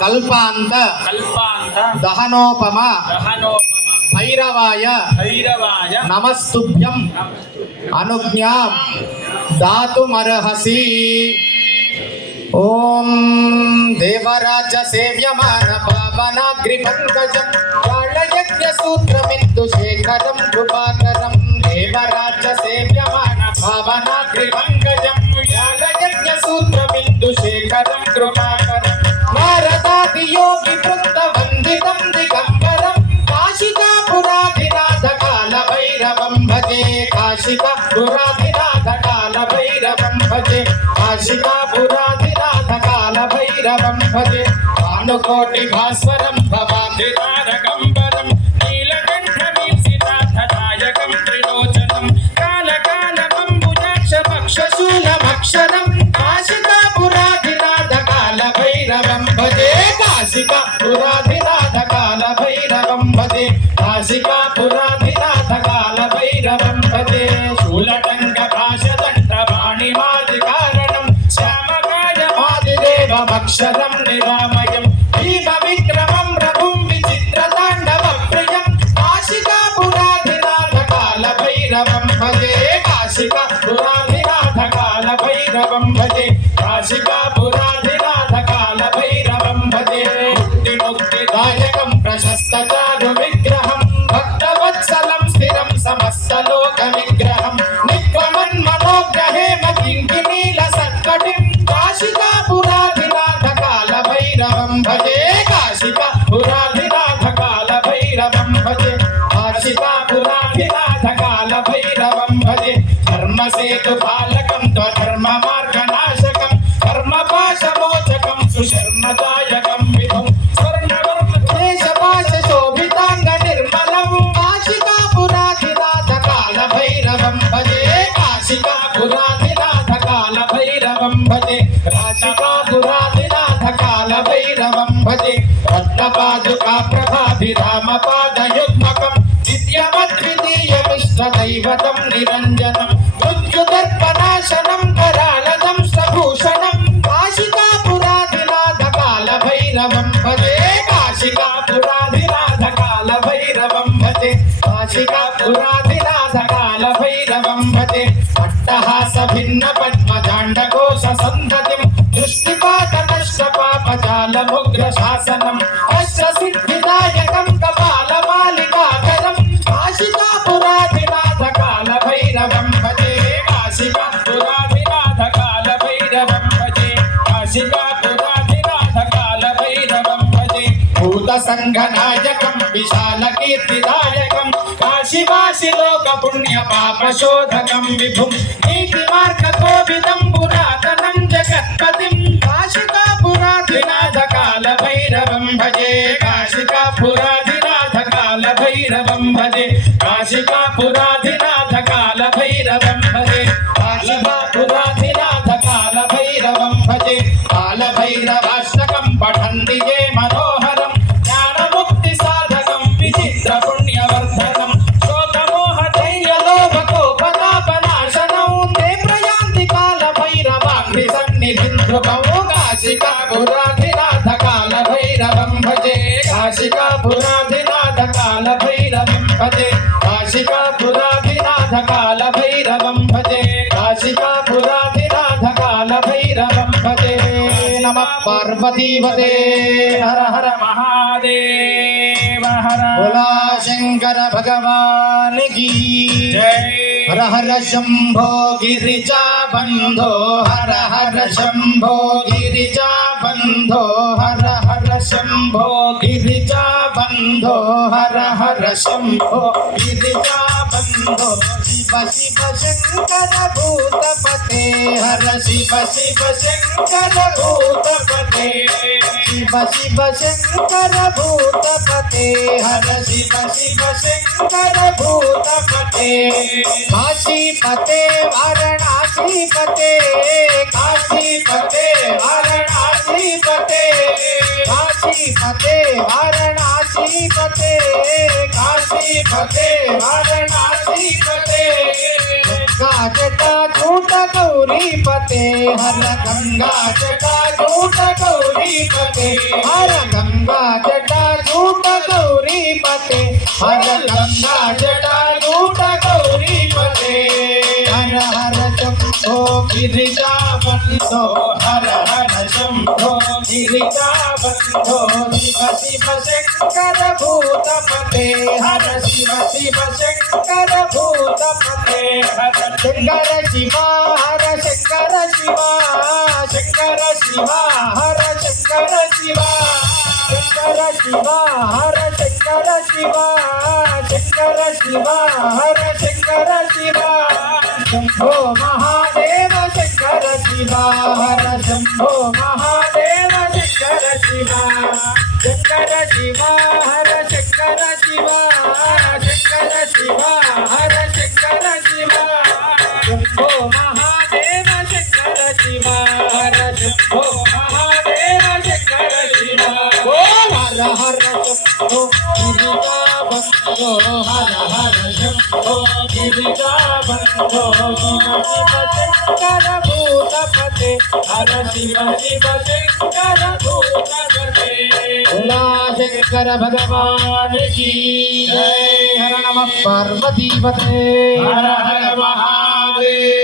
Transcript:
కల్పాంత దహనోపమ భైరవాయ నమస్తుభ్యం అనుజ్ఞాం దాతుమర్హసి. ఓం దేవరాజ సేవ్యమాన పావనాగ్రి పంకజం కాళయజ్ఞ సూత్రమిందు శేఖరం కృపాకరం. దేవరాజ సేవ్యమాన పావనాగ్రి పంకజం కాళయజ్ఞ సూత్రమిందు శేఖరం కృపాకరం. నారదాది యోగి వృంద వందితం దిగంబరం కాశికాపురాధినాథ కాల భైరవం భజే. కాశికాపురాధినాథ కాల భైరవం భజే. కాశికాపురాధినాథ కాల భైరవం భజే. భానుకోటి భాస్వరం భవాధినాథకంబరం నీలకంఠమీప్సితార్థదాయకం త్రిలోచనం కాలకాలమంబుజాక్షమక్షశూలమక్షరం కాశికాపురాధినాథ కాల భైరవం భజే. కాశికాపురాధినాథ కాల భైరవం భజే. కాశికాపురాధినాథ కాల భైరవం భజే. శూలటంక పాశదండ వాణిమాది కారణం శ్యామకాయమాదిదేవమక్షరం నిరామయం భీమ విక్రమం రఘుం విచిత్రతాండవ ప్రియం కాశికాపురాధినాథ కాల భైరవం భజే. కాశికాపురాధినాథ కాల భైరవం భజే. కాశికాపురాధినాథ కాల భైరవం భజే. ముక్తి ముక్తిదాయకం ప్రశస్త చారు విగ్రహం భక్తవత్సలం స్థిరం సమస్త లోక నిగ్రహం నిత్వమన్ మనోగ్రహేమ కింకినీల సత్కటిం కాశికాపురాధినాథ కాల భైరవం భజే. కాశికాపురాధినాథ కాల భైరవం భజే. కాశికాపురాధినాథ కాల భైరవం భజే. ధర్మసేతు పాలకం త్వధర్మ మార్గనాశకం కర్మపాశమోచకం సుశర్మదాయకం విభం స్వర్ణవర్మ దేశపాశ శోభితాంగ నిర్మలం కాశికాపురాధినాథ కాల భైరవం భజే. కాశికాపురాధినాథ కాల భైరవం భజే. కాశికాపురాధినాథ కాల భైరవం భజే. రత్నపాదుకా ప్రభాభిరామ పాదయుగ్మకం నిత్యమద్వితీయమిష్టదైవతం నిరంజనం మృత్యుదర్పనాశనం కరాళదం సభూషణం కాశికాపురాధినాథ కాల భైరవం భజే. కాశికాపురాధినాథ కాల భైరవం భజే. కాశికాపురాధినాథ కాల భైరవం భజే. అట్టహాస భిన్న పద్మజాండకోశ సంతతిం దృష్టిపాత నష్ట పాపజాలముగ్ర శాసనం అష్టసిద్ధిదాయకం కపాలమాలికాకరం కాశికాపురాధినాథ కాల భైరవం భజే. కాశికాపురాధినాథ కాల భైరవం భజే. కాశికాపురాధినాథ కాల భైరవం భజే. భూత సంఘనాయకం విశాల కీర్తిదాయకం కాశీవాసి లోక పుణ్య పాప శోధకం విభుం నీతి మార్గ కోవిదం పురాతనం జగత్పతిం కాశికాపురాధినాథ కాల భైరవం భజే. కాశికాపురాధినాథ కాల భైరవం భజే. కాశికాపురాధినాథ కాల భైరవం భజే. కాశికాపురాధినాథ కాల భైరవం భజే. కాల భైరవాష్టకం పఠంతి ఏ మనోహరం జ్ఞానముక్తి సాధకం విచిత్ర పుణ్యవర్ధనం శోకమోహ ధైర్యలోభకోపతాపనాశనం తే ప్రయాంతి కాల భైరవాగ్ని సన్నిధిం ధ్రువం కాశికాపురాధినాథ కాల భైరవం భజే. కాశికాపురాధినాథ కాల భైరవం భజే. కాశికాపురాధినాథ కాల భైరవం భజే. కాశికాపురాధినాథ కాల భైరవం భజే. నమః పార్వతీపతే హర హర మహాదేవ హర. భోలా శంకర భగవాన్ కీ జై. హర హర శంభో గిరిజా బంధో హర హర శంభో గిరిజా బంధో హర హర శంభో గిరిజా బంధో హర హర శంభో గిరిజా బంధో శివ శివ శంకర భూతపతే హర శివ శివ శంకర భూతపతే శివ శివ శంకర భూతపతే హర శివ శివ శంకర భూతపతే కాశీపతే వారణాసీపతే కాశీపతే వారణాసీపతే కాశీపతే వారణాసీపతే కాశీపతే వారణాసీపతే गंगा जटा झूठ गौरी पते हर गंगा जटा झूठ गौरी पते हर गंगा जटा झूठ गौरी पते हर गंगा जटा झूठ गौरी पते हर हर शंभो गिरिजा बंधो हर हर शंभो गिरिजा बंधो शिव शिव शंकर भूतपते हर शिव शिव शंकर भूतपते हर शंकर शिवा हर शंकर शिवा शंकर शिवा हर शंकर शिवा शंकर शिवा हर शंकर शिवा शंकर शिवा हर शंकर शिवा शंभो महादेव शंकर शिवा हर शंभो महादेव शंकर शिवा शंकर शिवा हर शंकर शिवा शंकर शिवा हर शंकर शिवा शंभो महादेव शंकर शिवा हर शंभो महादेव शंकर शिवा बोल हर हर शंभो गिरिजा बंधो हर हर शंभो गिरिजा बंधो शिव शिव शंकर भूतपते हर शिव शिव शंकर भूतपते भोला शंकर भगवान की जय हर नमः पार्वती पते हर हर महादेव